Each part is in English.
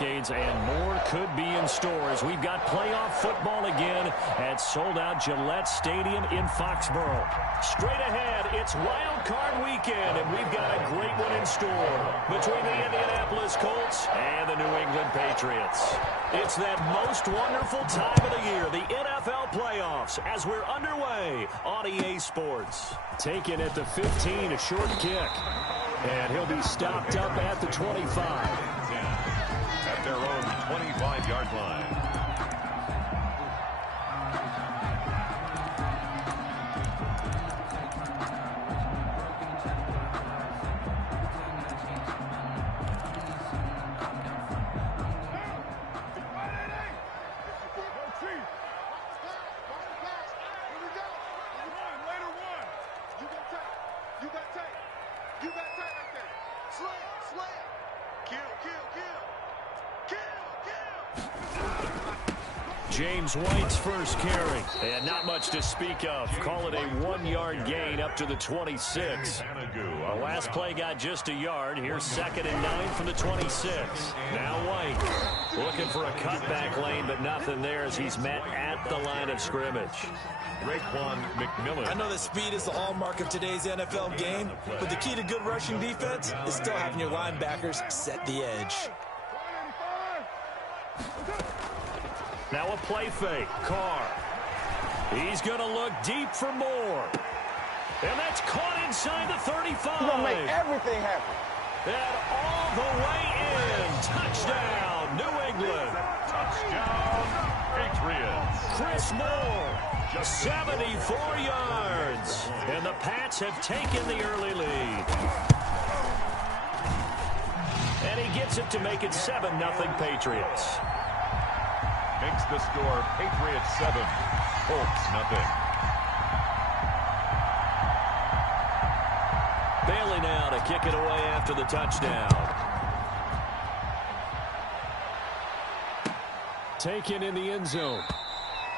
decades, and more could be in store as we've got playoff football again at sold-out Gillette Stadium in Foxborough. Straight ahead, it's Wild Card Weekend, and we've got a great one in store between the Indianapolis Colts and the New England Patriots. It's that most wonderful time of the year, the NFL playoffs, as we're underway on EA Sports. Taken at the 15, a short kick. And he'll be stopped up at the 25. At their own 25-yard line. James White's first carry. And not much to speak of. Call it a 1-yard gain up to the 26. The last play got just a yard. Here's 2nd and 9 from the 26. Now White looking for a cutback lane, but nothing there as he's met at the line of scrimmage. Raekwon McMillan. I know that speed is the hallmark of today's NFL game, but the key to good rushing defense is still having your linebackers set the edge. Now a play fake. Carr. He's going to look deep for more. And that's caught inside the 35. He's going to make everything happen. And all the way in. Touchdown, New England. Touchdown, Patriots. Chris Moore, just 74 yards. And the Pats have taken the early lead. And he gets it to make it 7-0 Patriots. Makes the score Patriots 7, Colts 0. Bailey now to kick it away after the touchdown. Taken in the end zone.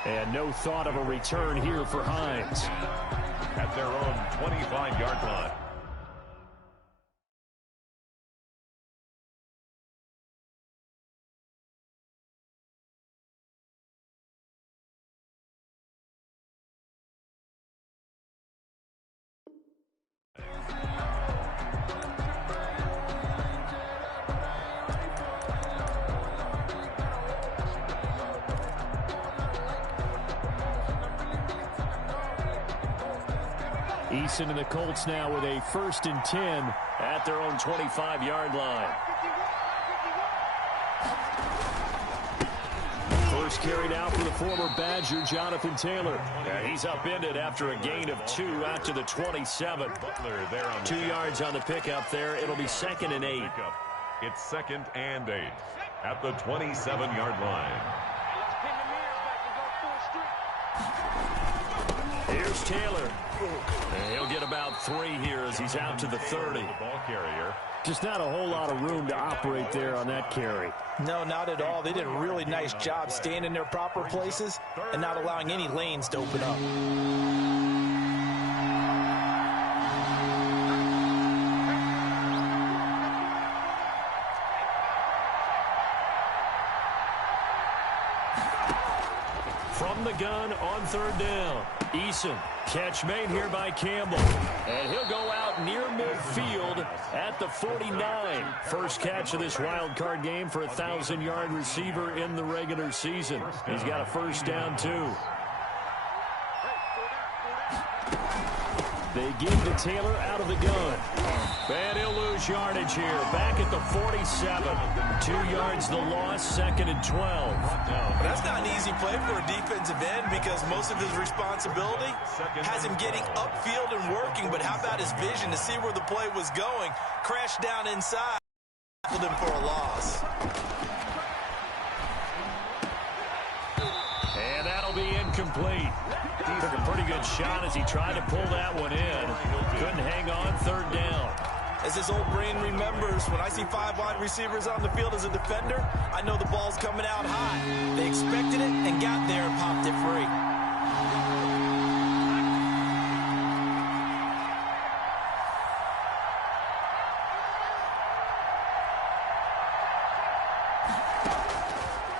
And no thought of a return here for Hines. At their own 25-yard line. Eason and the Colts now with a 1st and 10 at their own 25-yard line. First carried out for the former Badger, Jonathan Taylor. And he's upended after a gain of 2 out to the 27. 2 yards on the pickup there. It'll be 2nd and 8. It's 2nd and 8 at the 27-yard line. Here's Taylor. And he'll get about 3 here as he's out to the 30. The ball carrier. Just not a whole lot of room to operate there on that carry. No, not at all. They did a really nice job staying in their proper places and not allowing any lanes to open up. From the gun on 3rd down. Eason, catch made here by Campbell. And he'll go out near midfield at the 49. First catch of this wild card game for a 1,000-yard receiver in the regular season. He's got a first down, too. They give to Taylor out of the gun. And he'll lose yardage here. Back at the 47. 2 yards the loss, 2nd and 12. That's not an easy play for a defensive end because most of his responsibility has him getting upfield and working. But how about his vision to see where the play was going? Crashed down inside. Tackled him for a loss. And that'll be incomplete. Took a pretty good shot as he tried to pull that one in. Couldn't hang on, 3rd down. As his old brain remembers, when I see 5 wide receivers on the field as a defender, I know the ball's coming out high. They expected it and got there and popped it free.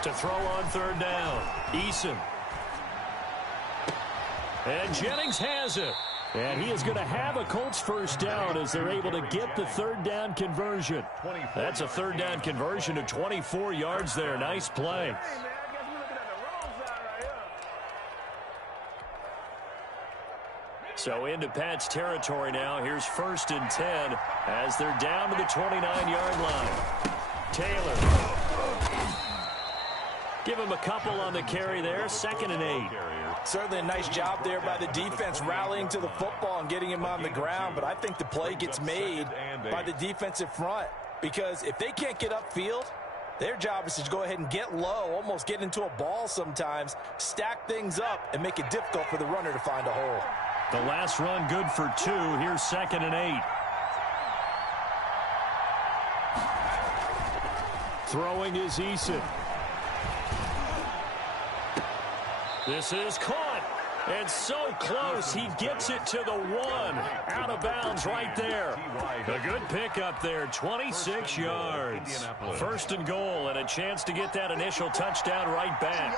To throw on third down. Eason. And Jennings has it. And he is going to have a Colts first down as they're able to get the third down conversion. That's a third down conversion of 24 yards there. Nice play. So into Pat's territory now. Here's 1st and 10 as they're down to the 29-yard line. Taylor. Give him a couple on the carry there. 2nd and 8. Certainly a nice job there by the defense rallying to the football and getting him on the ground. But I think the play gets made by the defensive front because if they can't get upfield, their job is to go ahead and get low, almost get into a ball sometimes, stack things up, and make it difficult for the runner to find a hole. The last run good for 2. Here's 2nd and 8. Throwing is Eason. This is caught. And so close, he gets it to the 1. Out of bounds right there. A good pickup there, 26 yards. 1st and goal, and a chance to get that initial touchdown right back.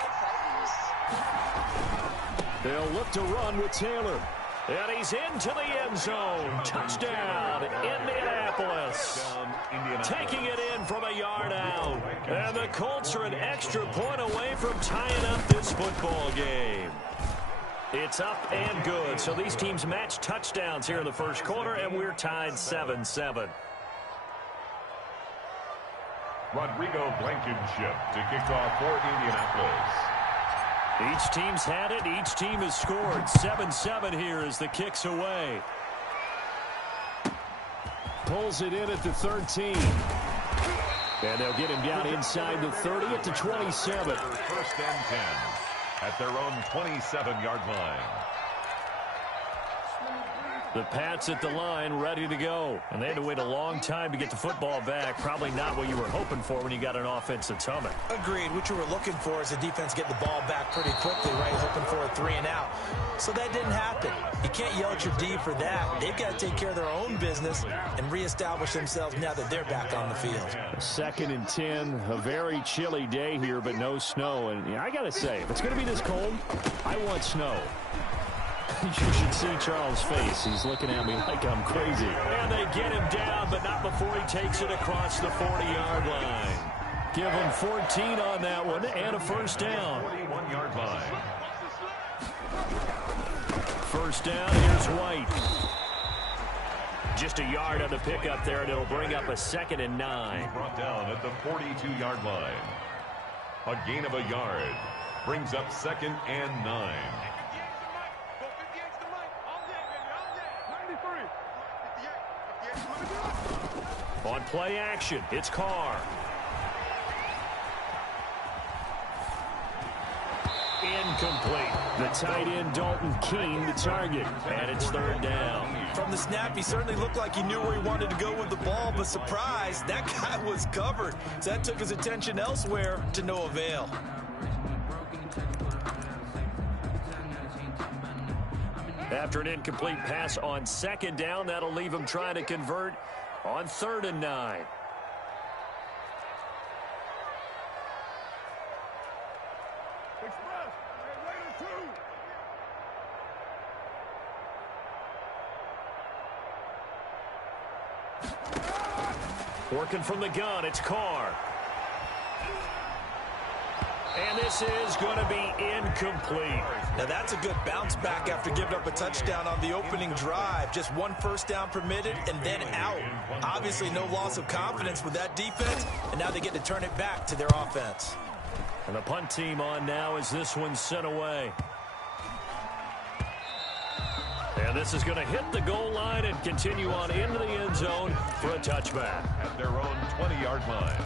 They'll look to run with Taylor. And he's into the end zone. Touchdown, Indianapolis. Taking it in from a yard out. And the Colts are an extra point away from tying up this football game. It's up and good. So these teams match touchdowns here in the first quarter, and we're tied 7-7. Rodrigo Blankenship to kick off for Indianapolis. Each team's had it. Each team has scored. 7-7 here as the kick's away. Pulls it in at the 13. And they'll get him down inside the 30 at the 27. 1st and 10 at their own 27-yard line. The Pats at the line, ready to go. And they had to wait a long time to get the football back. Probably not what you were hoping for when you got an offense that's humming. Agreed. What you were looking for is the defense get the ball back pretty quickly, right? Hoping for a 3 and out. So that didn't happen. You can't yell at your D for that. They've got to take care of their own business and reestablish themselves now that they're back on the field. 2nd and 10, a very chilly day here, but no snow. And I got to say, if it's going to be this cold, I want snow. You should see Charles' face. He's looking at me like I'm crazy. And they get him down, but not before he takes it across the 40-yard line. Give him 14 on that one and a first down. 41-yard line. First down, here's White. Just a yard on the pickup there, and it'll bring up a 2nd and 9. Brought down at the 42-yard line. A gain of a yard brings up 2nd and 9. On play action, it's Carr. Incomplete. The tight end, Dalton Keene, the target. And it's 3rd down. From the snap, he certainly looked like he knew where he wanted to go with the ball, but surprise, that guy was covered. So that took his attention elsewhere to no avail. After an incomplete pass on 2nd down, that'll leave him trying to convert on 3rd and 9. Working from the gun, it's Carr. And this is going to be incomplete. Now that's a good bounce back after giving up a touchdown on the opening drive. Just 1 first down permitted and then out. Obviously no loss of confidence with that defense, and now they get to turn it back to their offense. And the punt team on now as this one's sent away. And this is going to hit the goal line and continue on into the end zone for a touchback. At their own 20-yard line.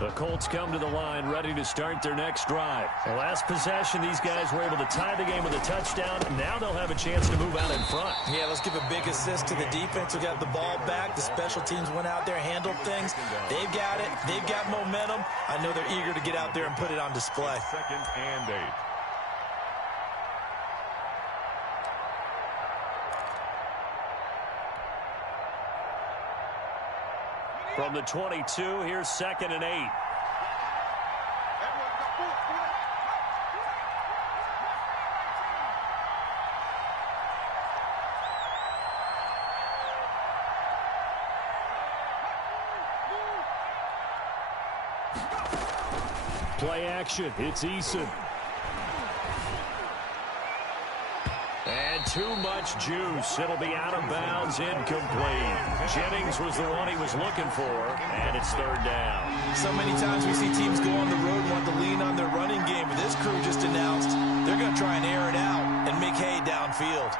The Colts come to the line ready to start their next drive. The last possession, these guys were able to tie the game with a touchdown. Now they'll have a chance to move out in front. Yeah, let's give a big assist to the defense who got the ball back. The special teams went out there, handled things. They've got it. They've got momentum. I know they're eager to get out there and put it on display. 2nd and 8. From the 22, here's 2nd and 8. Play action. It's Eason. And too much juice. It'll be out of bounds, incomplete. Jennings was the one he was looking for, and it's 3rd down. So many times we see teams go on the road and want to lean on their running game, but this crew just announced they're going to try and air it out and make hay downfield.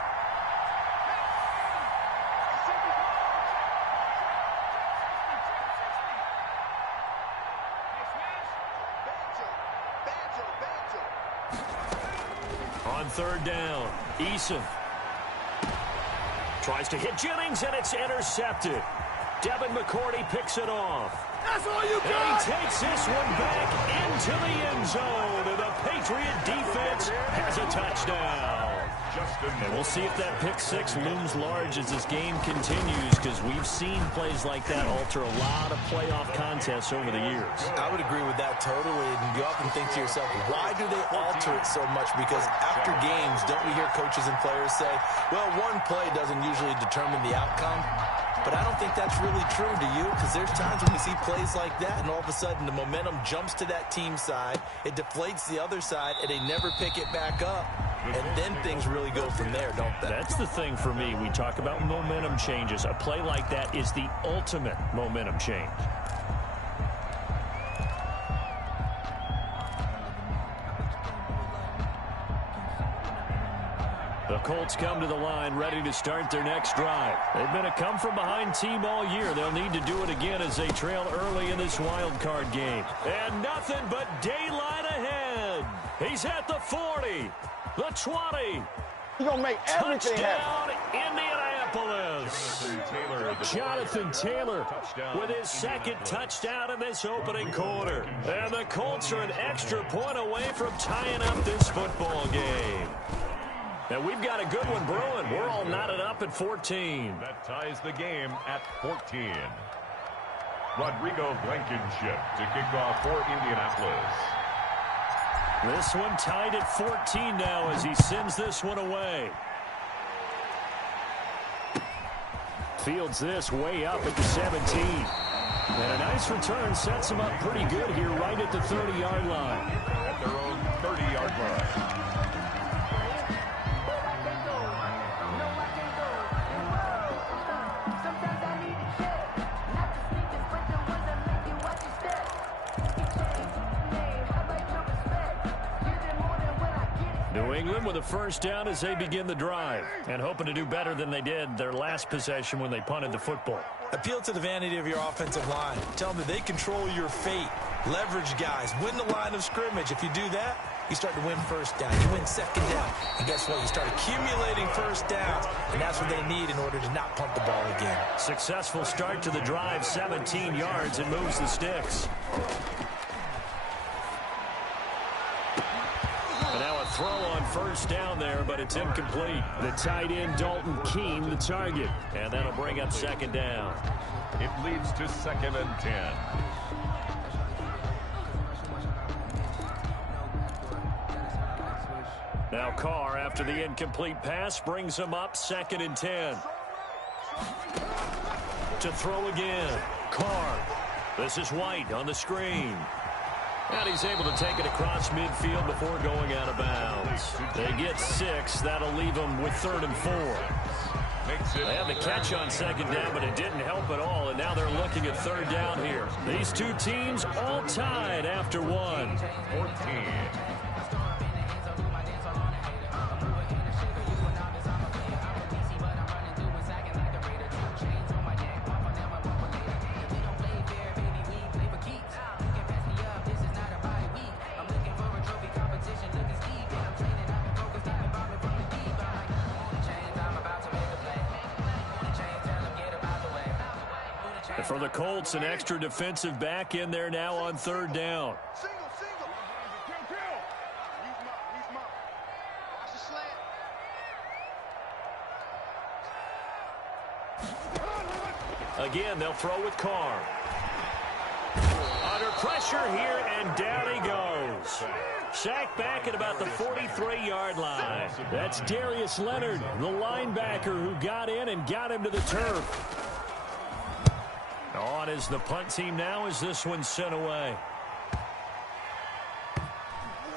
On 3rd down, Eason tries to hit Jennings, and it's intercepted. Devin McCourty picks it off. That's all you got. And he takes this one back into the end zone, and the Patriot defense has a touchdown. And we'll see if that pick 6 looms large as this game continues, because we've seen plays like that alter a lot of playoff contests over the years. I would agree with that totally. And you often think to yourself, why do they alter it so much? Because after games, don't we hear coaches and players say, well, one play doesn't usually determine the outcome? But I don't think that's really true, do you? Because there's times when we see plays like that, and all of a sudden the momentum jumps to that team side, it deflates the other side, and they never pick it back up. And then things really go from there, don't they? That's the thing for me. We talk about momentum changes. A play like that is the ultimate momentum change. The Colts come to the line ready to start their next drive. They've been a come-from-behind team all year. They'll need to do it again as they trail early in this wild card game. And nothing but daylight ahead. He's at the 40, the 20. He's going to make everything happen. Touchdown, Indianapolis. Jonathan Taylor with his 2nd touchdown in this opening quarter. And the Colts are an extra point away from tying up this football game. And we've got a good one brewing. We're all knotted up at 14. That ties the game at 14. Rodrigo Blankenship to kick off for Indianapolis. This one tied at 14 now as he sends this one away. Fields this way up at the 17. And a nice return sets him up pretty good here right at the 30-yard line. At their own 30-yard line. New England with a 1st down as they begin the drive, and hoping to do better than they did their last possession when they punted the football. Appeal to the vanity of your offensive line. Tell them that they control your fate. Leverage guys. Win the line of scrimmage. If you do that, you start to win 1st down. You win 2nd down. And guess what? You start accumulating 1st downs, and that's what they need in order to not punt the ball again. Successful start to the drive, 17 yards, and moves the sticks. Throw on 1st down there, but it's incomplete. The tight end, Dalton Keene, the target. And that'll bring up 2nd down. It leads to 2nd and 10. Now Carr, after the incomplete pass, brings him up 2nd and 10. To throw again. Carr. This is White on the screen. And he's able to take it across midfield before going out of bounds. They get 6. That'll leave them with 3rd and 4. They had the catch on 2nd down, but it didn't help at all. And now they're looking at 3rd down here. These two teams all tied after 1. 14. For the Colts, an extra defensive back in there now on 3rd down. Again, they'll throw with Carr. pressure here, and down he goes. Sacked back at about the 43-yard line. That's Darius Leonard, the linebacker who got in and got him to the turf. On is the punt team now as this one's sent away.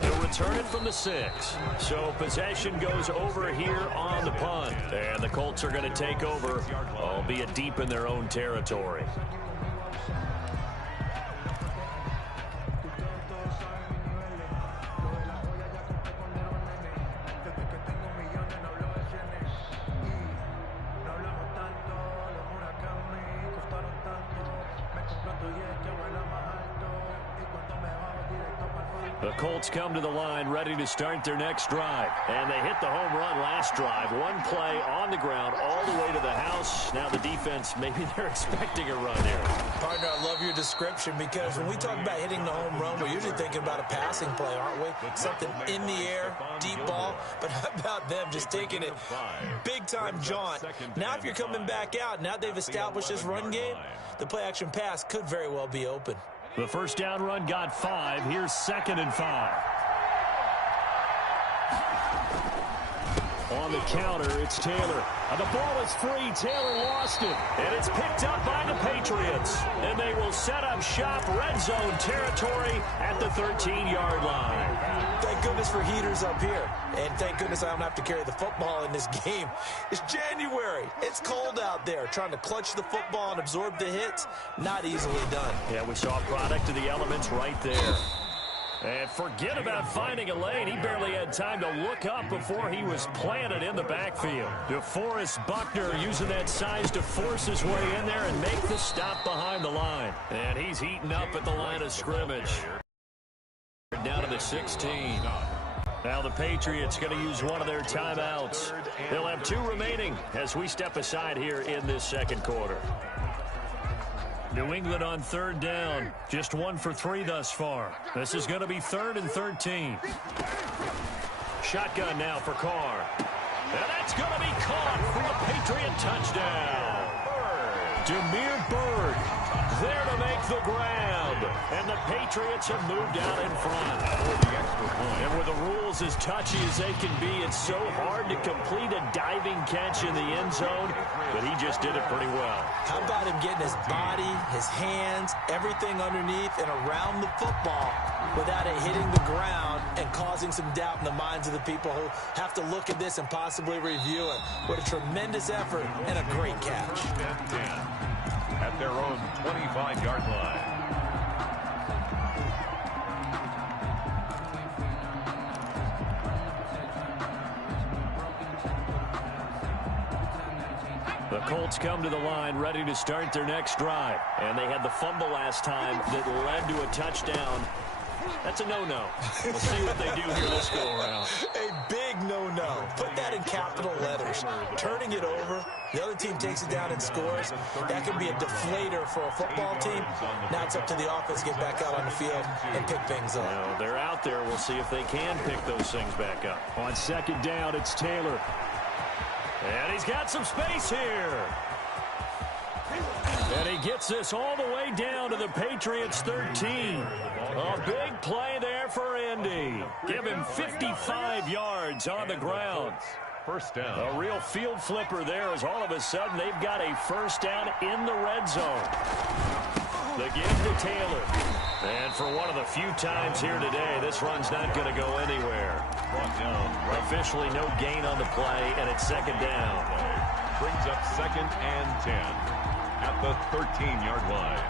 He'll return it from the 6. So possession goes over here on the punt. And the Colts are going to take over, albeit deep in their own territory. The Colts come to the line ready to start their next drive. And they hit the home run last drive. One play on the ground all the way to the house. Now the defense, maybe they're expecting a run here. Partner, I love your description because when we talk about hitting the home run, we're usually thinking about a passing play, aren't we? Something in the air, deep ball. But how about them just taking it big-time jaunt? Now if you're coming back out, now they've established this run game, the play-action pass could very well be open. The first down run got 5. Here's 2nd and 5. On the counter, it's Taylor. And the ball is free. Taylor lost it. And it's picked up by the Patriots. And they will set up shop, red zone territory at the 13-yard line. Thank goodness for heaters up here. And thank goodness I don't have to carry the football in this game. It's January. It's cold out there. Trying to clutch the football and absorb the hits, not easily done. Yeah, we saw a product of the elements right there. And forget about finding a lane. He barely had time to look up before he was planted in the backfield. DeForest Buckner using that size to force his way in there and make the stop behind the line. And he's heating up at the line of scrimmage. Down to the 16. Now the Patriots going to use one of their timeouts. They'll have 2 remaining as we step aside here in this second quarter. New England on 3rd down. Just 1 for 3 thus far. This is going to be 3rd and 13. Shotgun now for Carr. And that's going to be caught for a Patriot touchdown. Demir Bird there to make the grab. And the Patriots have moved out in front. And with the rules as touchy as they can be, it's so hard to complete a diving catch in the end zone, but he just did it pretty well. How about him getting his body, his hands, everything underneath and around the football without it hitting the ground and causing some doubt in the minds of the people who have to look at this and possibly review it. What a tremendous effort and a great catch. At their own 25-yard line. The Colts come to the line ready to start their next drive. And they had the fumble last time that led to a touchdown. That's a no-no. We'll see what they do here this go-around. A big no-no. Put that in capital letters. Turning it over, the other team takes it down and scores. That can be a deflator for a football team. Now it's up to the offense to get back out on the field and pick things up. Well, they're out there. We'll see if they can pick those things back up. On 2nd down, it's Taylor. And he's got some space here. And he gets this all the way down to the Patriots 13. A big play there for Indy. Give him 55 yards on the ground. First down. A real field flipper there as all of a sudden they've got a first down in the red zone. The give to Taylor. And for one of the few times here today, this run's not going to go anywhere. Officially no gain on the play, and it's 2nd down. Brings up 2nd and 10 at the 13-yard line.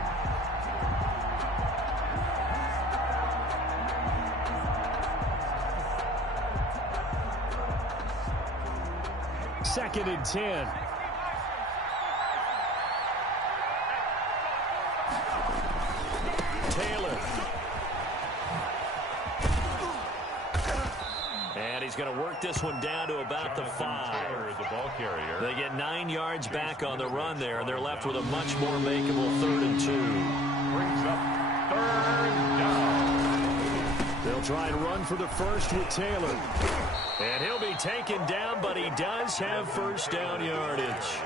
Second and 10. Taylor. And he's going to work this one down to about the 5. The ball carrier. They get 9 yards back on the run there, and they're left with a much more makeable 3rd and 2. Brings up 3rd down. They'll try and run for the first with Taylor. And he'll be taken down, but he does have first down yardage.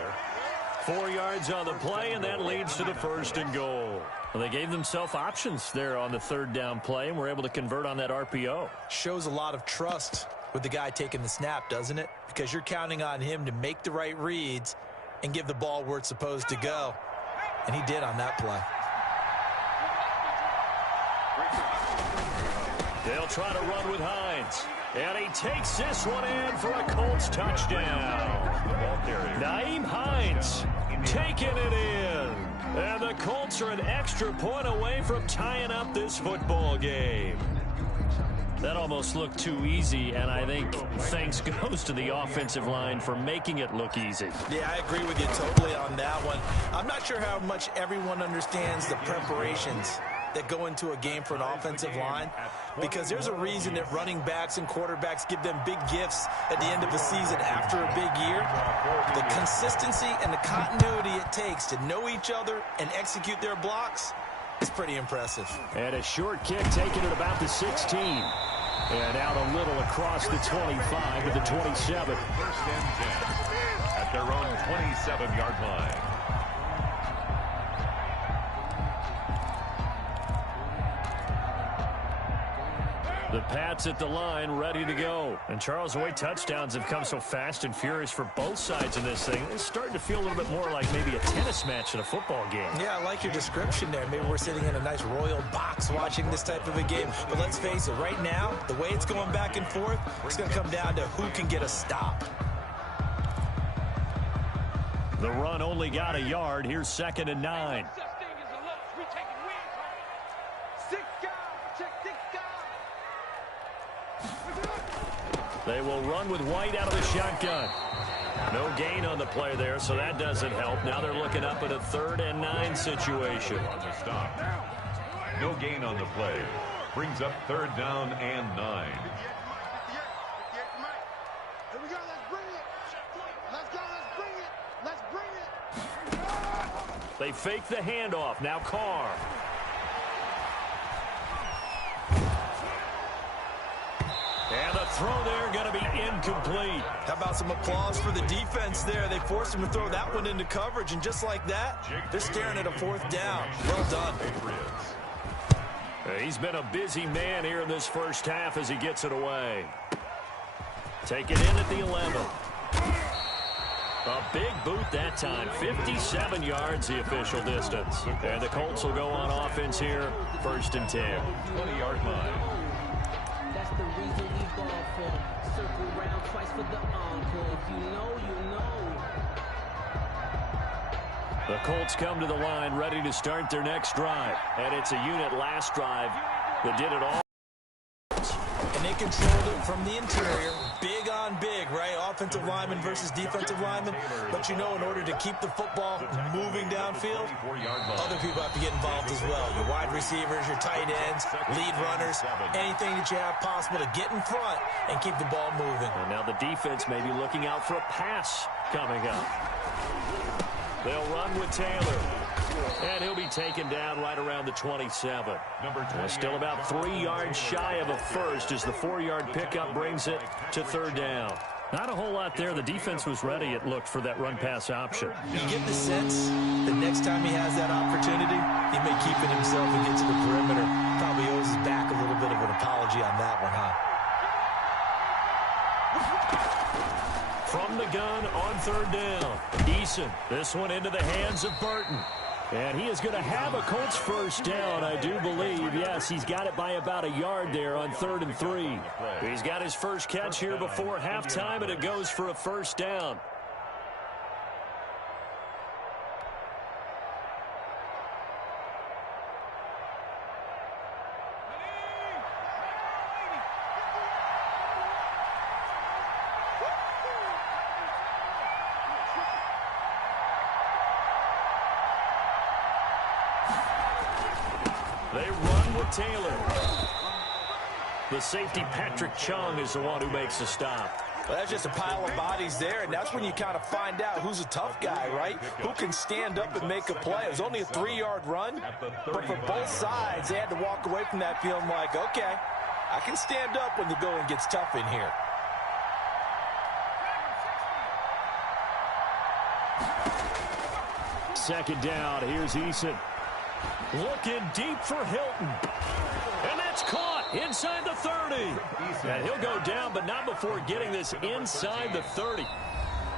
4 yards on the play, and that leads to the 1st and goal. Well, they gave themselves options there on the third down play and were able to convert on that RPO. Shows a lot of trust with the guy taking the snap, doesn't it? Because you're counting on him to make the right reads and give the ball where it's supposed to go. And he did on that play. They'll try to run with Hines. And he takes this one in for a Colts touchdown. Nyheim Hines taking it in. And the Colts are an extra point away from tying up this football game. That almost looked too easy, and I think thanks goes to the offensive line for making it look easy. Yeah, I agree with you totally on that one. I'm not sure how much everyone understands the preparations that go into a game for an offensive line, because there's a reason that running backs and quarterbacks give them big gifts at the end of the season after a big year. The consistency and the continuity it takes to know each other and execute their blocks is pretty impressive. And a short kick taken at about the 16. And out a little across the 25 to the 27. First and 10 at their own 27-yard line. The Pats at the line, ready to go. And Charles, the way touchdowns have come so fast and furious for both sides of this thing, it's starting to feel a little bit more like maybe a tennis match in a football game. Yeah, I like your description there. Maybe we're sitting in a nice royal box watching this type of a game. But let's face it, right now, the way it's going back and forth, it's going to come down to who can get a stop. The run only got a yard. Here's 2nd and 9. They will run with White out of the shotgun. No gain on the play there, so that doesn't help. Now they're looking up at a 3rd and 9 situation. On the stop. No gain on the play. Brings up 3rd down and 9. Here we go. Let's bring it. Let's go. Let's bring it. Let's bring it. They fake the handoff. Now Carr. And the throw there going to be incomplete. How about some applause for the defense there? They forced him to throw that one into coverage, and just like that, they're staring at a 4th down. Well done. He's been a busy man here in this first half as he gets it away. Take it in at the 11. A big boot that time. 57 yards the official distance. And the Colts will go on offense here. 1st and 10. 20-yard line. That's the reason we ball for. Circle round twice for the encore. If you know, you know. The Colts come to the line ready to start their next drive. And it's a unit last drive that did it all. And they controlled it from the interior. Big on big, right? Offensive lineman versus defensive lineman. But you know, in order to keep the football moving downfield, other people have to get involved as well. Your wide receivers, your tight ends, lead runners, anything that you have possible to get in front and keep the ball moving. And now the defense may be looking out for a pass coming up. They'll run with Taylor. And he'll be taken down right around the 27. Still about 3 yards shy of a first as the 4-yard pickup brings it to 3rd down. Not a whole lot there. The defense was ready, it looked, for that run-pass option. You get the sense that next time he has that opportunity, he may keep it himself and get to the perimeter. Probably owes his back a little bit of an apology on that one, huh? From the gun on 3rd down. Eason, this one into the hands of Burton. And he is going to have a Colts first down, I do believe. Yes, he's got it by about a yard there on 3rd and 3. He's got his first catch here before halftime, and it goes for a first down. They run with Taylor. The safety, Patrick Chung, is the one who makes the stop. Well, that's just a pile of bodies there, and that's when you kind of find out who's a tough guy, right? Who can stand up and make a play. It was only a 3-yard run, but for both sides, they had to walk away from that feeling like, okay, I can stand up when the going gets tough in here. Second down, here's Eason. Looking deep for Hilton. And that's caught inside the 30. And he'll go down, but not before getting this inside the 30.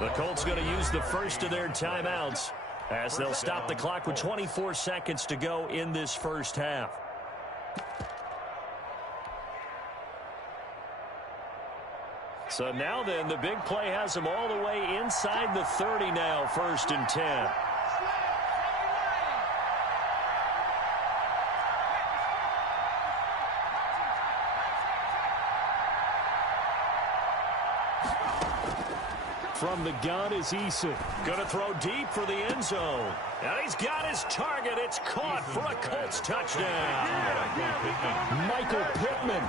The Colts going to use the first of their timeouts as they'll stop the clock with 24 seconds to go in this first half. So now then, the big play has them all the way inside the 30 now, 1st and 10. From the gun is Eason. Going to throw deep for the end zone. And he's got his target. It's caught for a Colts touchdown. Michael Pittman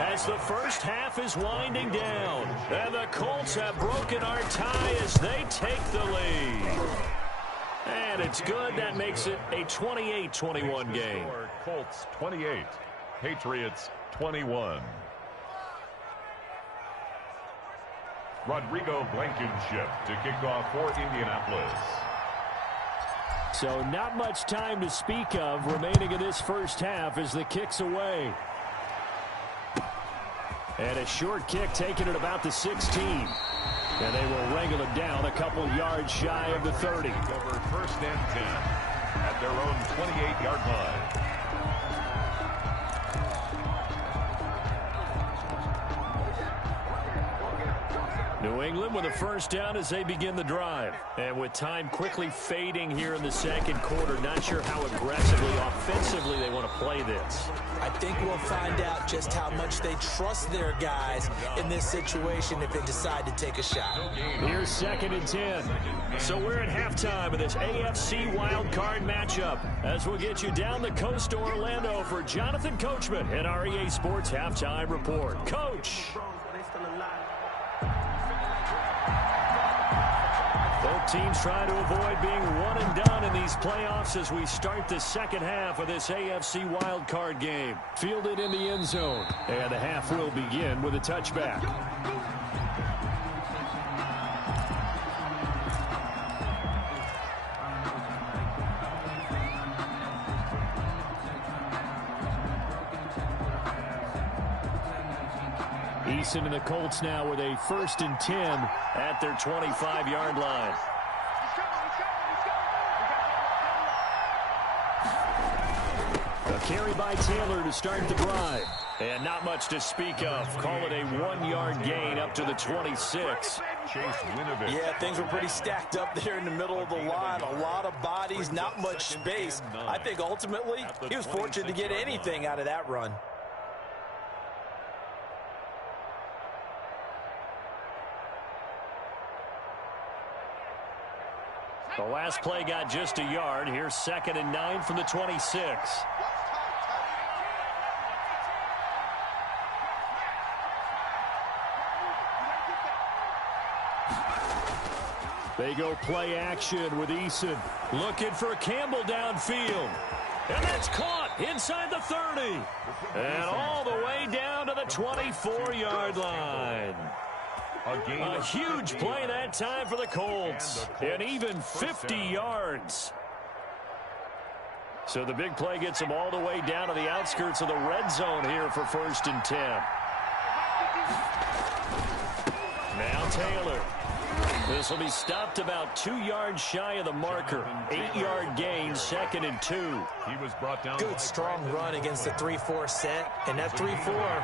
as the first half is winding down. And the Colts have broken our tie as they take the lead. And it's good. That makes it a 28-21 game. Colts 28, Patriots 21. Rodrigo Blankenship to kick off for Indianapolis. So not much time to speak of remaining in this first half as the kick's away. And a short kick taken at about the 16. And they will wrangle it down a couple yards shy of the 30. Over 1st and 10 at their own 28-yard line. New England with a first down as they begin the drive. And with time quickly fading here in the second quarter, not sure how aggressively, offensively they want to play this. I think we'll find out just how much they trust their guys in this situation if they decide to take a shot. Here's 2nd and 10. So we're at halftime of this AFC wildcard matchup as we'll get you down the coast to Orlando for Jonathan Coachman and our EA Sports Halftime Report. Coach. Both teams trying to avoid being one and done in these playoffs as we start the second half of this AFC wildcard game. Fielded in the end zone. And the half will begin with a touchback. Eason and the Colts now with a 1st and 10 at their 25-yard line. A carry by Taylor to start the drive. And not much to speak of. Call it a 1-yard gain up to the 26. Yeah, things were pretty stacked up there in the middle of the line. A lot of bodies, not much space. I think ultimately he was fortunate to get anything out of that run. The last play got just a yard. Here's 2nd and 9 from the 26. They go play action with Eason. Looking for Campbell downfield. And that's caught inside the 30. And all the way down to the 24-yard line. A huge play that time for the Colts. And even 50 yards. So the big play gets them all the way down to the outskirts of the red zone here for 1st and 10. Now Taylor. This will be stopped about 2 yards shy of the marker. 8-yard gain, 2nd and 2. He was brought down. Good strong run against the 3-4 set. And that 3-4...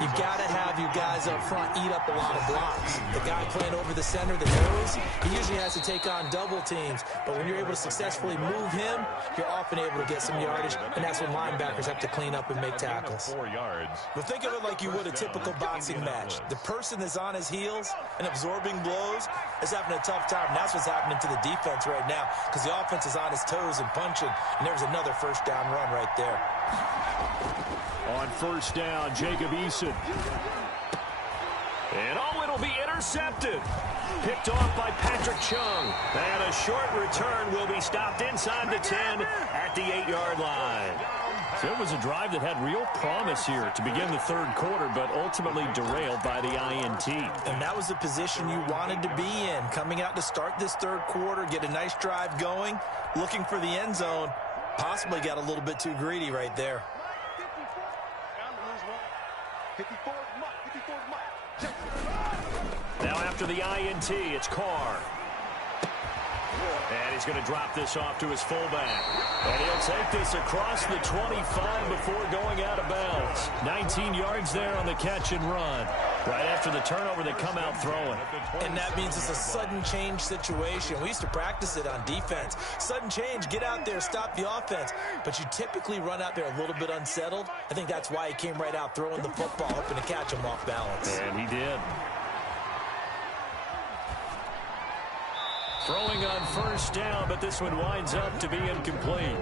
you've got to have your guys up front eat up a lot of blocks. The guy playing over the center, the nose, he usually has to take on double teams. But when you're able to successfully move him, you're often able to get some yardage, and that's when linebackers have to clean up and make tackles. 4 yards. But think of it like you would a typical boxing match. The person that's on his heels and absorbing blows is having a tough time. And that's what's happening to the defense right now because the offense is on his toes and punching, and there's another first down run right there. On 1st down, Jacob Eason. And it'll be intercepted. Picked off by Patrick Chung. And a short return will be stopped inside the 10 at the 8-yard line. So it was a drive that had real promise here to begin the third quarter, but ultimately derailed by the INT. And that was the position you wanted to be in. Coming out to start this third quarter, get a nice drive going, looking for the end zone. Possibly got a little bit too greedy right there. 54 Now after the INT, it's Carr. And he's going to drop this off to his fullback. And he'll take this across the 25 before going out of bounds. 19 yards there on the catch and run. Right after the turnover, they come out throwing. And that means it's a sudden change situation. We used to practice it on defense. Sudden change, get out there, stop the offense. But you typically run out there a little bit unsettled. I think that's why he came right out throwing the football, hoping to catch him off balance. And he did. Throwing on first down, but this one winds up to be incomplete.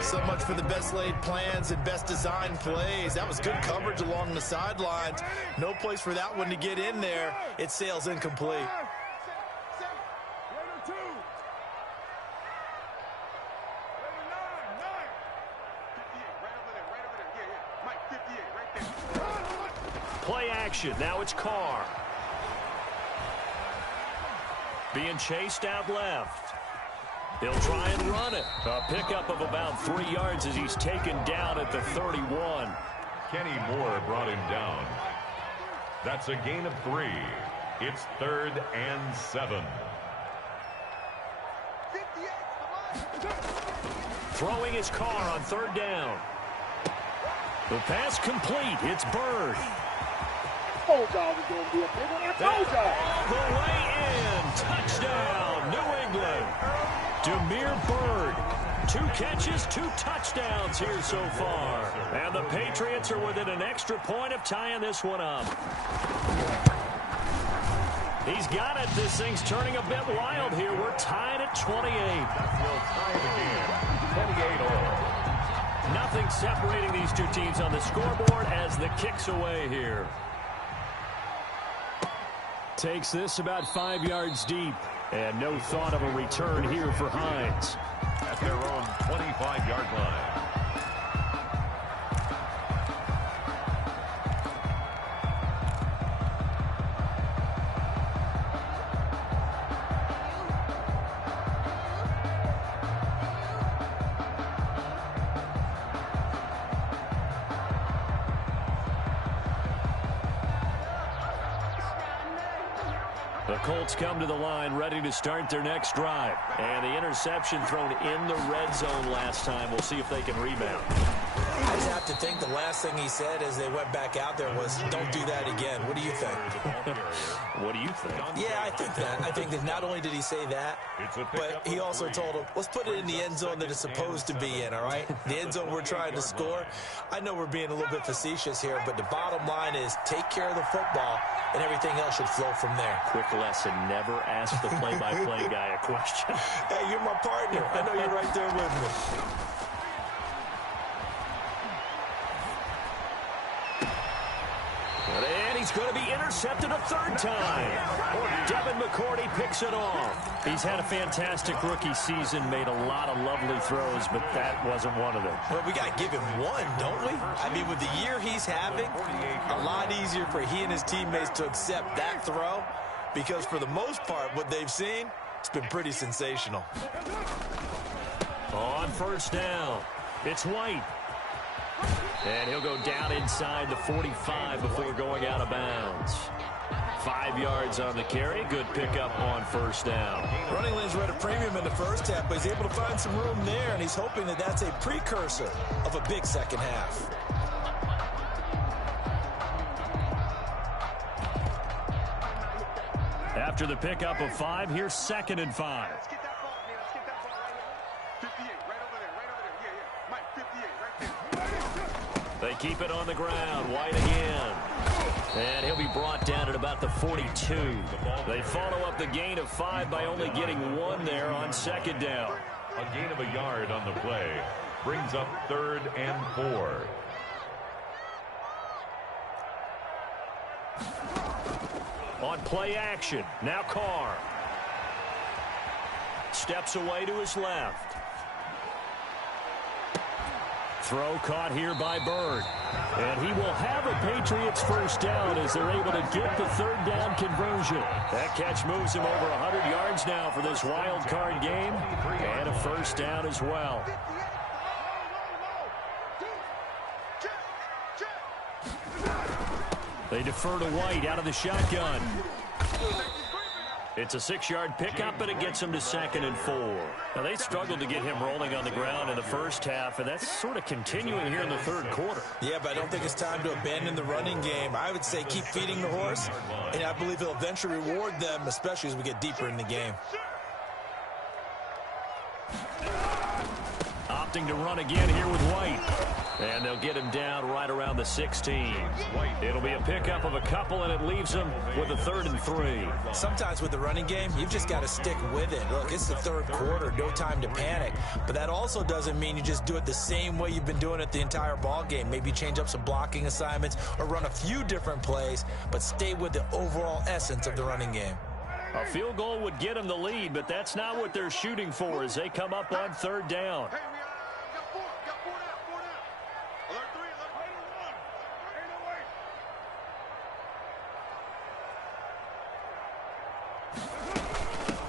So much for the best laid plans and best designed plays. That was good coverage along the sidelines. No place for that one to get in there. It sails incomplete. Play action. Now it's Carr. Being chased out left. He'll try and run it. A pickup of about 3 yards as he's taken down at the 31. Kenny Moore brought him down. That's a gain of 3. It's 3rd and 7. Throwing his Carr on 3rd down. The pass complete. It's Bird. Told y'all was going to be a big one. I told y'all. All the way in. Touchdown, New England. Demir Bird. 2 catches, 2 touchdowns here so far. And the Patriots are within an extra point of tying this one up. He's got it. This thing's turning a bit wild here. We're tied at 28. That will tie the game. 28 all. Nothing separating these two teams on the scoreboard as the kick's away here. Takes this about 5 yards deep. And no thought of a return here for Hines. At their own 25-yard line. The Colts come to the line ready to start their next drive. And the interception thrown in the red zone last time. We'll see if they can rebound. I just have to think the last thing he said as they went back out there was, don't do that again. What do you think? What do you think? Yeah, I think that. I think that not only did he say that, but he also told him, let's put it in the end zone that it's supposed to be in, all right? The end zone we're trying to score. I know we're being a little bit facetious here, but the bottom line is take care of the football, and everything else should flow from there. Quick lesson, never ask the play-by-play guy a question. Hey, you're my partner. I know you're right there with me. And he's going to be intercepted a 3rd time. Devin McCourty picks it off. He's had a fantastic rookie season, made a lot of lovely throws, but that wasn't one of them. Well, we got to give him one, don't we? I mean, with the year he's having, a lot easier for he and his teammates to accept that throw because for the most part, what they've seen, it's been pretty sensational. On 1st down, it's White. And he'll go down inside the 45 before going out of bounds. 5 yards on the carry. Good pickup on 1st down. Running lanes were at a premium in the first half, but he's able to find some room there, and he's hoping that that's a precursor of a big second half. After the pickup of 5, here's 2nd and 5. Let's get that ball, man. Let's get that ball right here. 58, right over there, right over there. Yeah. Mike, 58, right there. They keep it on the ground. White again. And he'll be brought down at about the 42. They follow up the gain of 5 by only getting 1 there on 2nd down. A gain of a yard on the play brings up 3rd and 4. On play action, now Carr. Steps away to his left. Throw caught here by Bird. And he will have a Patriots 1st down as they're able to get the 3rd down conversion. That catch moves him over 100 yards now for this wild card game. And a 1st down as well. They defer to White out of the shotgun. It's a 6-yard pickup, and it gets him to 2nd and 4. Now, they struggled to get him rolling on the ground in the first half, and that's sort of continuing here in the third quarter. Yeah, but I don't think it's time to abandon the running game. I would say keep feeding the horse, and I believe he'll eventually reward them, especially as we get deeper in the game. Opting to run again here with White. And they'll get him down right around the 16. It'll be a pickup of a couple, and it leaves him with a 3rd and 3. Sometimes with the running game, you've just got to stick with it. Look, it's the third quarter, no time to panic. But that also doesn't mean you just do it the same way you've been doing it the entire ball game. Maybe change up some blocking assignments or run a few different plays, but stay with the overall essence of the running game. A field goal would get them the lead, but that's not what they're shooting for as they come up on 3rd down.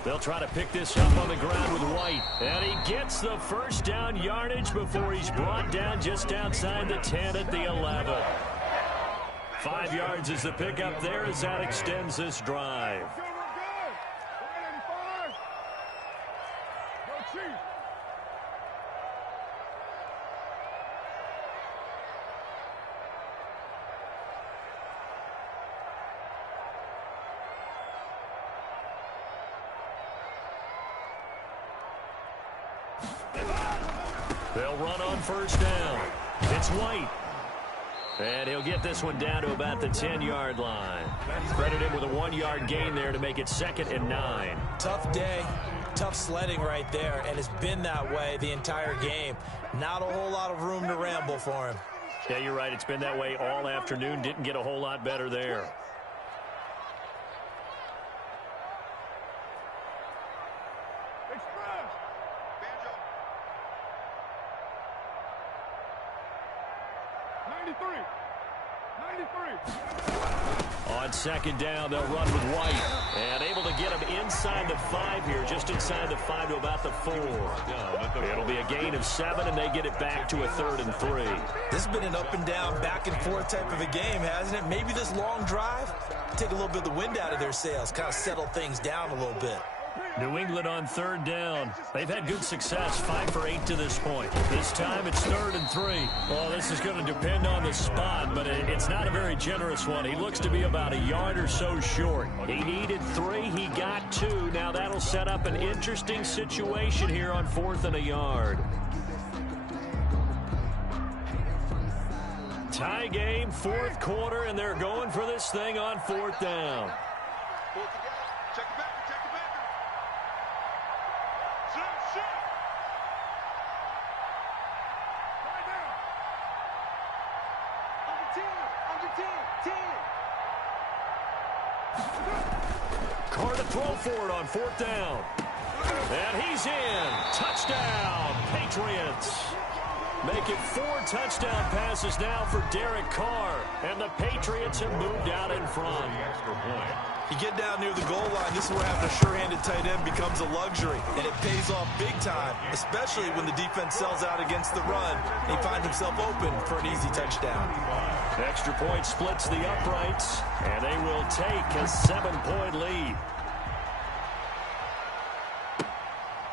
They'll try to pick this up on the ground with White. And he gets the first down yardage before he's brought down just outside the 10 at the 11. 5 yards is the pickup there as that extends this drive. They'll run on 1st down. It's White. And he'll get this one down to about the 10-yard line. Credit him with a 1-yard gain there to make it 2nd and 9. Tough day, tough sledding right there, and it's been that way the entire game. Not a whole lot of room to ramble for him. Yeah, you're right. It's been that way all afternoon. Didn't get a whole lot better there. On 2nd down, they'll run with White. And able to get him inside the 5 here, just inside the 5 to about the 4. It'll be a gain of 7, and they get it back to a 3rd and 3. This has been an up and down, back and forth type of a game, hasn't it? Maybe this long drive, take a little bit of the wind out of their sails, kind of settle things down a little bit. New England on 3rd down. They've had good success, 5 for 8 to this point. This time it's 3rd and 3. Well, this is going to depend on the spot, but it's not a very generous one. He looks to be about a yard or so short. He needed 3. He got 2. Now that'll set up an interesting situation here on 4th and a yard. Tie game, 4th quarter, and they're going for this thing on 4th down. Carr to throw for it on 4th down. And he's in. Touchdown, Patriots. Make it 4 touchdown passes now for Derek Carr. And the Patriots have moved out in front. You get down near the goal line, this is where having a sure-handed tight end becomes a luxury. And it pays off big time, especially when the defense sells out against the run. And he finds himself open for an easy touchdown. Extra point splits the uprights, and they will take a 7-point lead.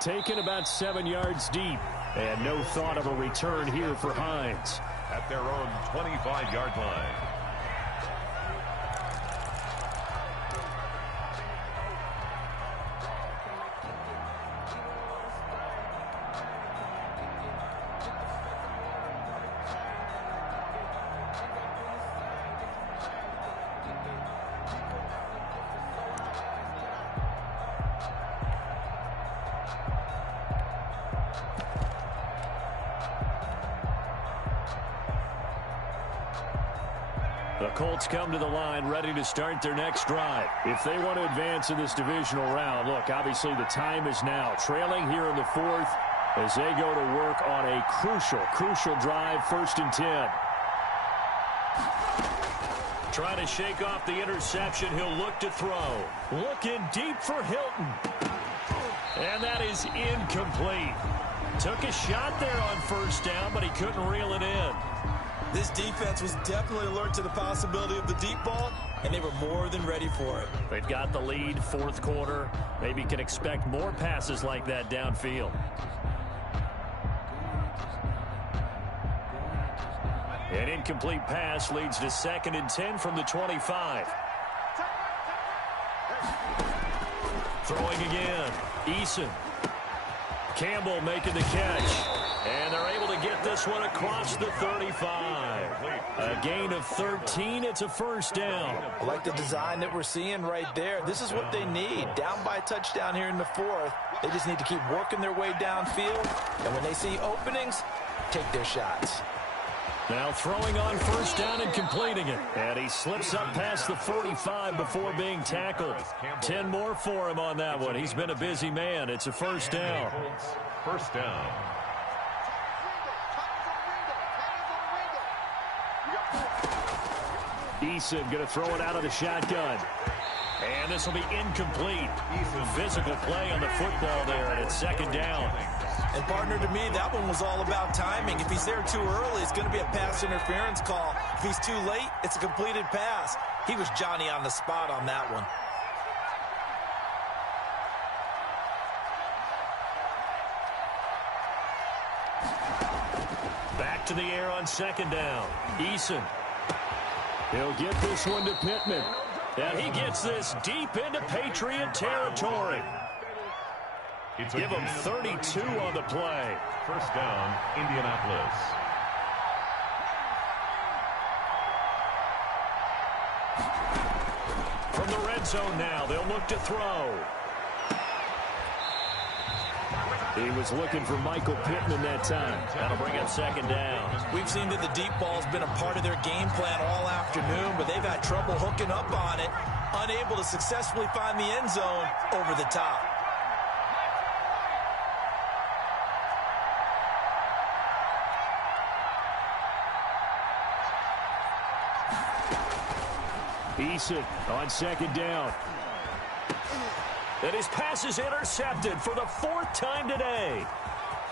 Taken about 7 yards deep, and no thought of a return here for Hines. At their own 25-yard line. The Colts come to the line ready to start their next drive. If they want to advance in this divisional round, look, obviously the time is now. Trailing here in the 4th as they go to work on a crucial drive, 1st and 10. Trying to shake off the interception. He'll look to throw. Looking deep for Hilton. And that is incomplete. Took a shot there on 1st down, but he couldn't reel it in. This defense was definitely alert to the possibility of the deep ball, and they were more than ready for it. They've got the lead, fourth quarter. Maybe can expect more passes like that downfield. An incomplete pass leads to 2nd and 10 from the 25. Throwing again. Eason. Campbell making the catch. And they're able to get this one across the 35. A gain of 13. It's a first down. I like the design that we're seeing right there. This is what they need. Down by a touchdown here in the 4th. They just need to keep working their way downfield. And when they see openings, take their shots. Now throwing on first down and completing it. And he slips up past the 45 before being tackled. 10 more for him on that one. He's been a busy man. It's a first down. First down. Eason going to throw it out of the shotgun. And this will be incomplete. Physical play on the football there, and it's 2nd down. And, partner, to me, that one was all about timing. If he's there too early, it's going to be a pass interference call. If he's too late, it's a completed pass. He was Johnny on the spot on that one. Back to the air on 2nd down. Eason. He'll get this one to Pittman. And he gets this deep into Patriot territory. Give him 32 on the play. First down, Indianapolis. From the red zone now, they'll look to throw. He was looking for Michael Pittman that time. That'll bring up 2nd down. We've seen that the deep ball's been a part of their game plan all afternoon, but they've had trouble hooking up on it, unable to successfully find the end zone over the top. Eason on 2nd down. And his pass is intercepted for the 4th time today.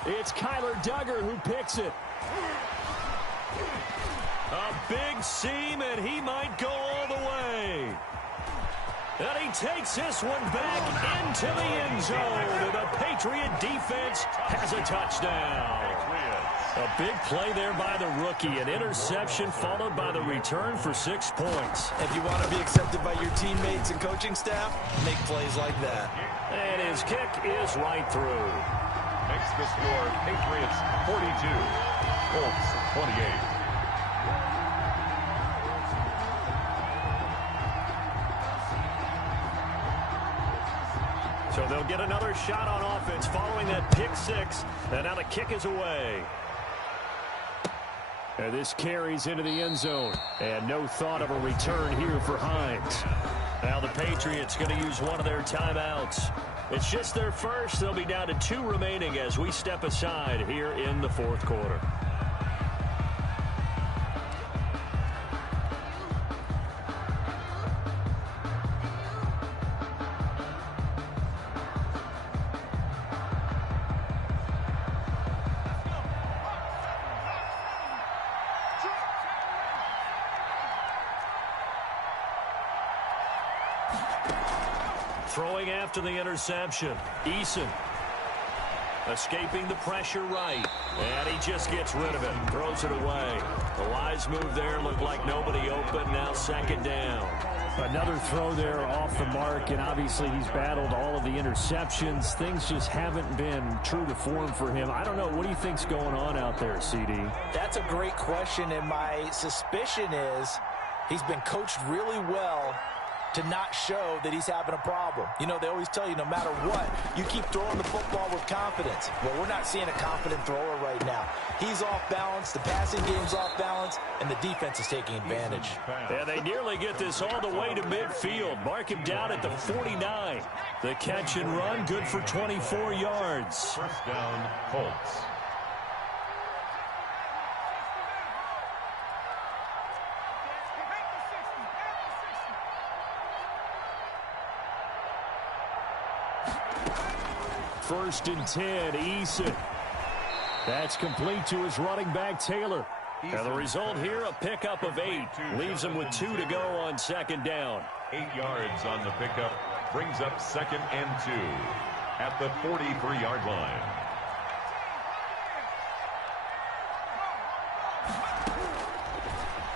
It's Kyler Duggar who picks it. A big seam, and he might go all the way. And he takes this one back into the end zone. And the Patriot defense has a touchdown. A big play there by the rookie. An interception followed by the return for 6 points. If you want to be accepted by your teammates and coaching staff, make plays like that. And his kick is right through. Makes the score Patriots 42, Colts 28. So they'll get another shot on offense following that pick 6. And now the kick is away. And this carries into the end zone. And no thought of a return here for Hines. Now the Patriots going to use one of their timeouts. It's just their first. They'll be down to 2 remaining as we step aside here in the 4th quarter. Throwing after the interception. Eason escaping the pressure right. And he just gets rid of it. Throws it away. The wise move there. Looked like nobody open. Now 2nd down. Another throw there off the mark. And obviously he's battled all of the interceptions. Things just haven't been true to form for him. I don't know. What do you think's going on out there, CD? That's a great question. And my suspicion is he's been coached really well to not show that he's having a problem. You know, they always tell you no matter what, you keep throwing the football with confidence. Well, we're not seeing a confident thrower right now. He's off balance, the passing game's off balance, and the defense is taking advantage. Yeah, they nearly get this all the way to midfield. Mark him down at the 49. The catch and run, good for 24 yards. First down, Colts. First and 10, Eason. That's complete to his running back, Taylor. And the result here, a pickup of 8. Leaves them with 2 to go on second down. 8 yards on the pickup. Brings up 2nd and 2 at the 43-yard line.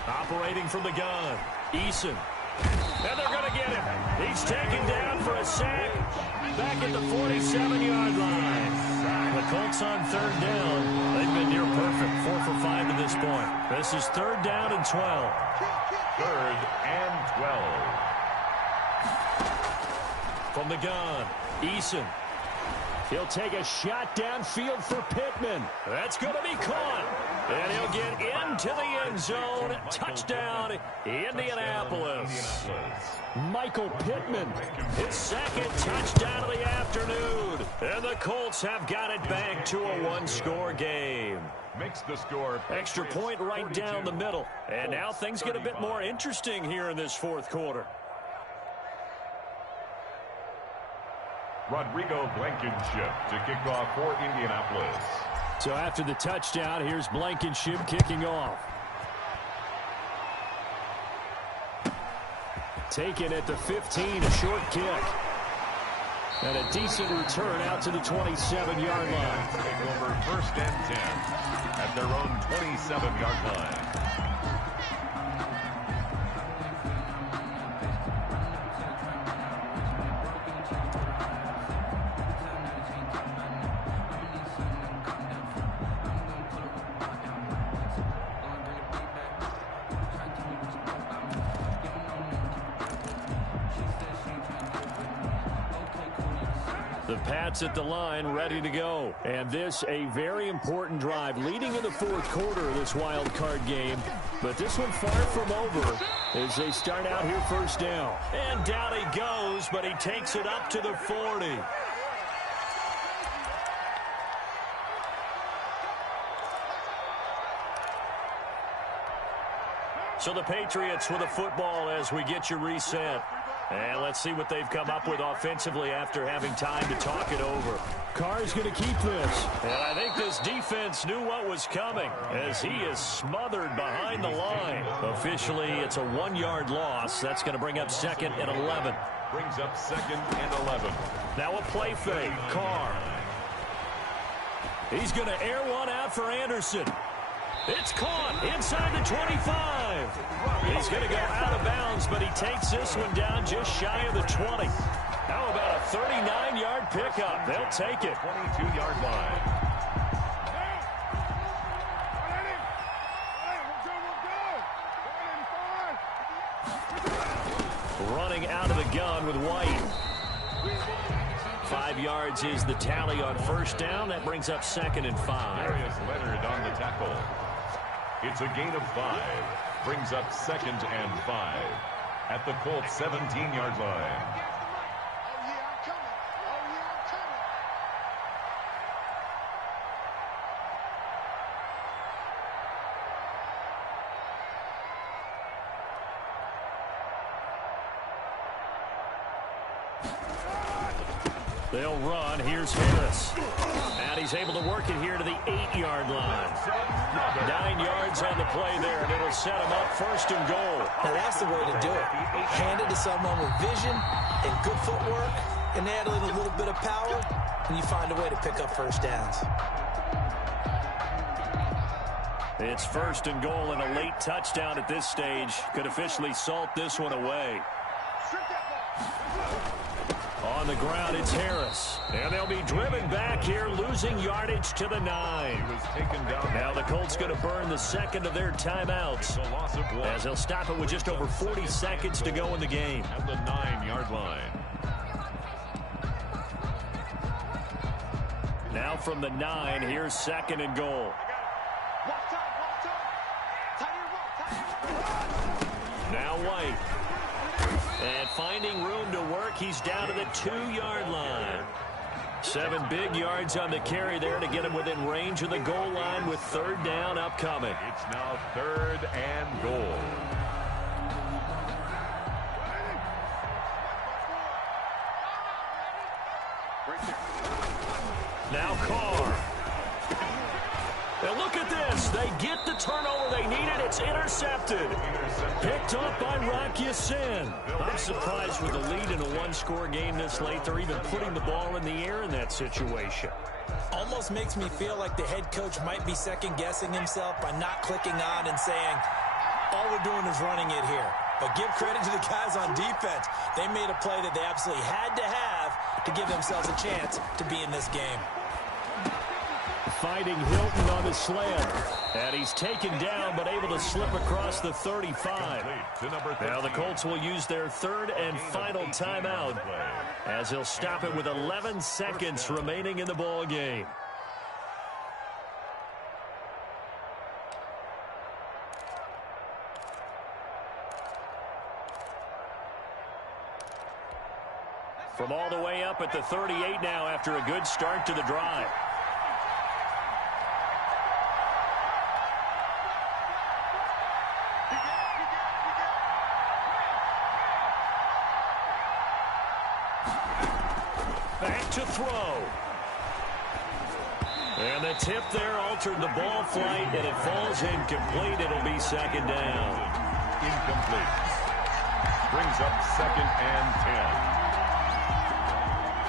Operating from the gun, Eason. And they're going to get him. He's taken down for a sack. Back at the 47-yard line. The Colts on 3rd down. They've been near perfect, 4 for 5 to this point. This is 3rd down and 12. 3rd and 12. From the gun, Eason. He'll take a shot downfield for Pittman. That's going to be caught. And he'll get into the end zone. Touchdown, Indianapolis. Michael Pittman, his 2nd touchdown of the afternoon. And the Colts have got it back to a 1-score game. Makes the score. Extra point right down the middle. And now things get a bit more interesting here in this 4th quarter. Rodrigo Blankenship to kick off for Indianapolis. So after the touchdown, here's Blankenship kicking off. Taken at the 15, a short kick. And a decent return out to the 27-yard line. Take over 1st and 10 at their own 27-yard line. The Pats at the line, ready to go. And this, a very important drive leading in the 4th quarter of this wild card game. But this one far from over as they start out here 1st down. And down he goes, but he takes it up to the 40. So the Patriots with the football as we get you reset. And let's see what they've come up with offensively after having time to talk it over. Carr's going to keep this. And I think this defense knew what was coming as he is smothered behind the line. Officially, it's a 1-yard loss. That's going to bring up 2nd and 11. Brings up 2nd and 11. Now a play fake. Carr. He's going to air one out for Anderson. It's caught inside the 25. He's going to go out of bounds, but he takes this one down just shy of the 20. How about a 39-yard pickup? They'll take it. 22-yard line. Running out of the gun with White. 5 yards is the tally on 1st down. That brings up 2nd and 5. Darius Leonard on the tackle. It's a gain of 5. Brings up 2nd and 5 at the Colts 17-yard line. They'll run. Here's Harris. And he's able to work it here to the 8-yard line. 9 yards on the play there, and it'll set him up 1st and goal. Now that's the way to do it. Hand it to someone with vision and good footwork, and add in a little bit of power, and you find a way to pick up 1st downs. It's 1st and goal, and a late touchdown at this stage could officially salt this one away. On the ground, it's Harris. And they'll be driven back here, losing yardage to the 9. He was taken down. Now the Colts going to burn the 2nd of their timeouts A loss of 1 as they'll stop it with just over 40 seconds to go in the game. at the 9-yard line. Now from the 9, here's 2nd and goal. Now White. And finding room to work, he's down to the 2-yard line. 7 big yards on the carry there to get him within range of the goal line with 3rd down upcoming. It's now 3rd and goal. Now Carr. And look at this. pass. They get the turnover they needed. It's intercepted. Picked up by Rock Ya-Sin. I'm surprised with the lead in a one-score game this late. They're even putting the ball in the air in that situation. Almost makes me feel like the head coach might be second-guessing himself by not clicking on and saying, all we're doing is running it here. But give credit to the guys on defense. They made a play that they absolutely had to have to give themselves a chance to be in this game. Fighting Hilton on the slam. And he's taken down but able to slip across the 35. Now the Colts will use their third and final timeout as they'll stop it with 11 seconds remaining in the ball game. From all the way up at the 38 now after a good start to the drive. Back to throw. And the tip there altered the ball flight, and it falls incomplete. It'll be second down. Incomplete. Brings up 2nd and 10.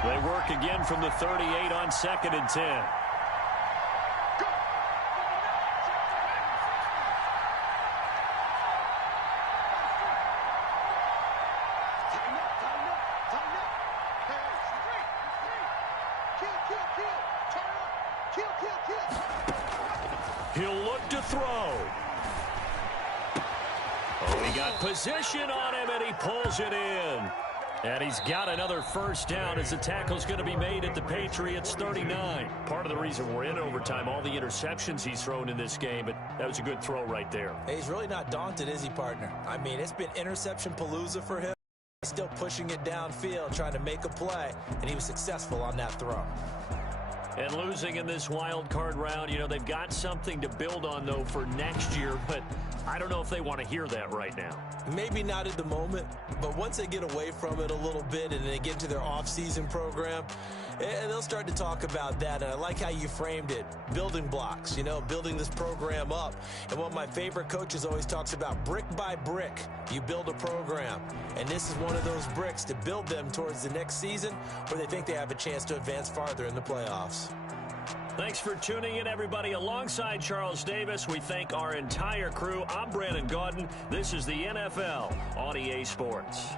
They work again from the 38 on 2nd and 10. He'll look to throw. Oh, he got position on him, and he pulls it in. And he's got another first down as the tackle's going to be made at the Patriots 39. Part of the reason we're in overtime, all the interceptions he's thrown in this game, but that was a good throw right there. Hey, he's really not daunted, is he, partner? I mean, it's been interception palooza for him. He's still pushing it downfield, trying to make a play, and he was successful on that throw. And losing in this wild card round, you know, they've got something to build on, though, for next year, but I don't know if they want to hear that right now. Maybe not at the moment, but once they get away from it a little bit and they get into their off-season program, and they'll start to talk about that. And I like how you framed it, building blocks, you know, building this program up. And one of my favorite coaches always talks about brick by brick, you build a program. And this is one of those bricks to build them towards the next season where they think they have a chance to advance farther in the playoffs. Thanks for tuning in, everybody. Alongside Charles Davis, we thank our entire crew. I'm Brandon Gaudin. This is the NFL on EA Sports.